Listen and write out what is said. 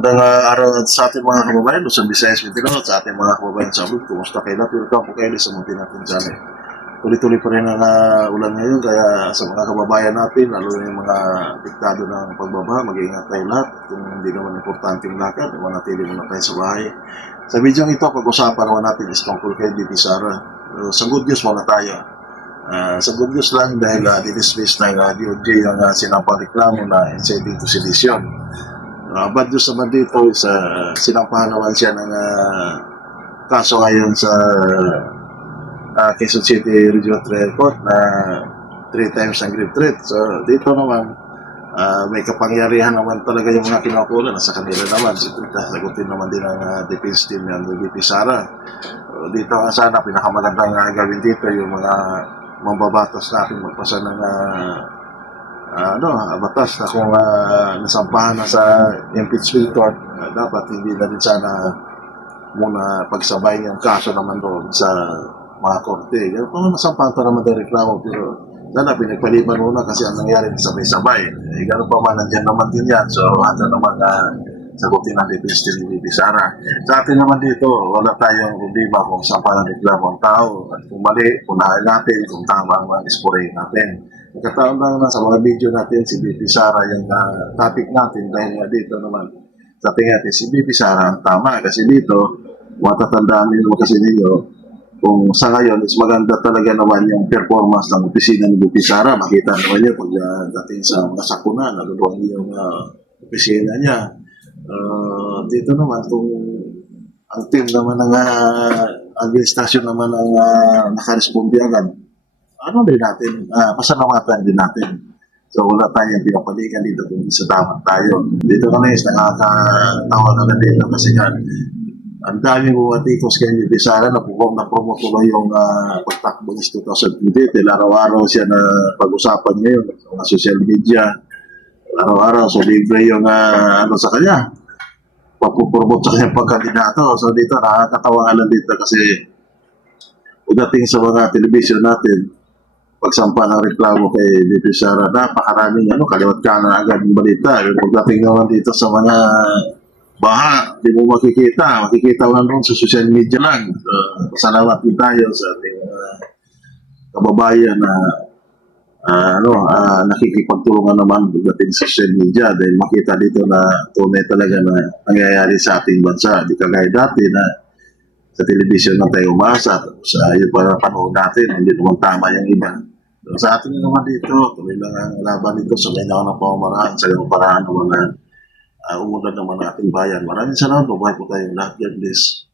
Magandang araw sa ating mga kababayan, Luzon, Visayas, Mindanao, at sa ating mga kababayan sa abroad. Kumusta kayo lahat? Welcome po kayo sa munti natin channel. Tuloy-tuloy pa rin ang ulan ngayon, kaya sa mga kababayan natin, lalo na yung mga diktado ng pagbaba, mag-iingat tayo lahat. Kung hindi naman importanteng lakad, manatili muna tayo sa bahay. Sa video ito, pag-usapan naman natin is tungkol kay BP Sara. Sa good news muna tayo. Sa good news lang dahil dinismiss ng DOJ ang sinampang reklamo na inciting to sedition. Bad news naman dito is sinampahan naman siya ng kaso ngayon sa Quezon City Regional Trial Court na 3 times ang grave threat. So dito naman may kapangyarihan naman talaga yung mga kinukulan sa kanila naman. Siyempre sagutin naman din ang defense team ng BP Sara. Dito nga sana pinakamagandang gawin dito yung mga mambabatas natin magpasa ng batas na kung nasampahan na sa impeachment court, dapat hindi na rin sana muna pagsabay yung kaso naman doon sa mga korte. Kung nasampahan pa naman ng reklamo, pero sana pinagpaliban muna kasi ang nangyari sabay-sabay. Gano'n pa man, nandiyan naman din yan. So, ano naman sagutin ng defense team ni BP Sara. Sa atin naman dito, wala tayong problema kung saan pa reklamo ang tao. At kung mali, punahan natin, kung tama ang ispurahin natin. Nagkataon lang na sa mga video natin, si BP Sara yung topic natin dahil dito naman sa tingin natin, si BP Sara ang tama. Kasi dito, matatandaan nyo kasi ninyo, kung sa ngayon, is maganda talaga naman yung performance ng opisina ni BP Sara. Makita naman nyo pag dating sa mga sakuna, naluluwang yung opisina niya. Dito naman kung ang team naman ng administrasyon naman ang nakaresponde agad, ano din natin, pasalamatan din natin. So wala tayong pinapalikan dito kung sa dapat tayo. Dito kami is nakakatawa na dito kasi ang daming bumatikos kay BP Sara na promote tuloy yung pagtakbo is 2020. Araw-araw siya na pag-usapan ngayon sa mga social media. Araw-araw, so libre yung sa kanya. Pagpupromote sa kanyang pagkandidato. So dito, nakakatawa nga lang dito kasi pagdating sa mga television natin, pagsampa ng reklamo kay BP Sara, napakaraming kaliwat kanan agad yung balita. Pagdating naman dito sa mga baha, hindi mo makikita mo lang doon sa social media lang. So, salamat din tayo sa ating kababayan na nakikipagtulungan naman pagdating sa social media dahil makita dito na tunay talaga na nangyayari sa ating bansa. Di kagaya dati na sa television na tayo umasa, tapos yung para panahon natin, hindi naman tama yung iba. So, sa atin naman dito, tuloy lang ang laban dito sa linaw ng pamamaraan, sa yung paraan naman na umunod naman ating bayan. Maraming salamat, mabuhay po tayong lahat. God bless.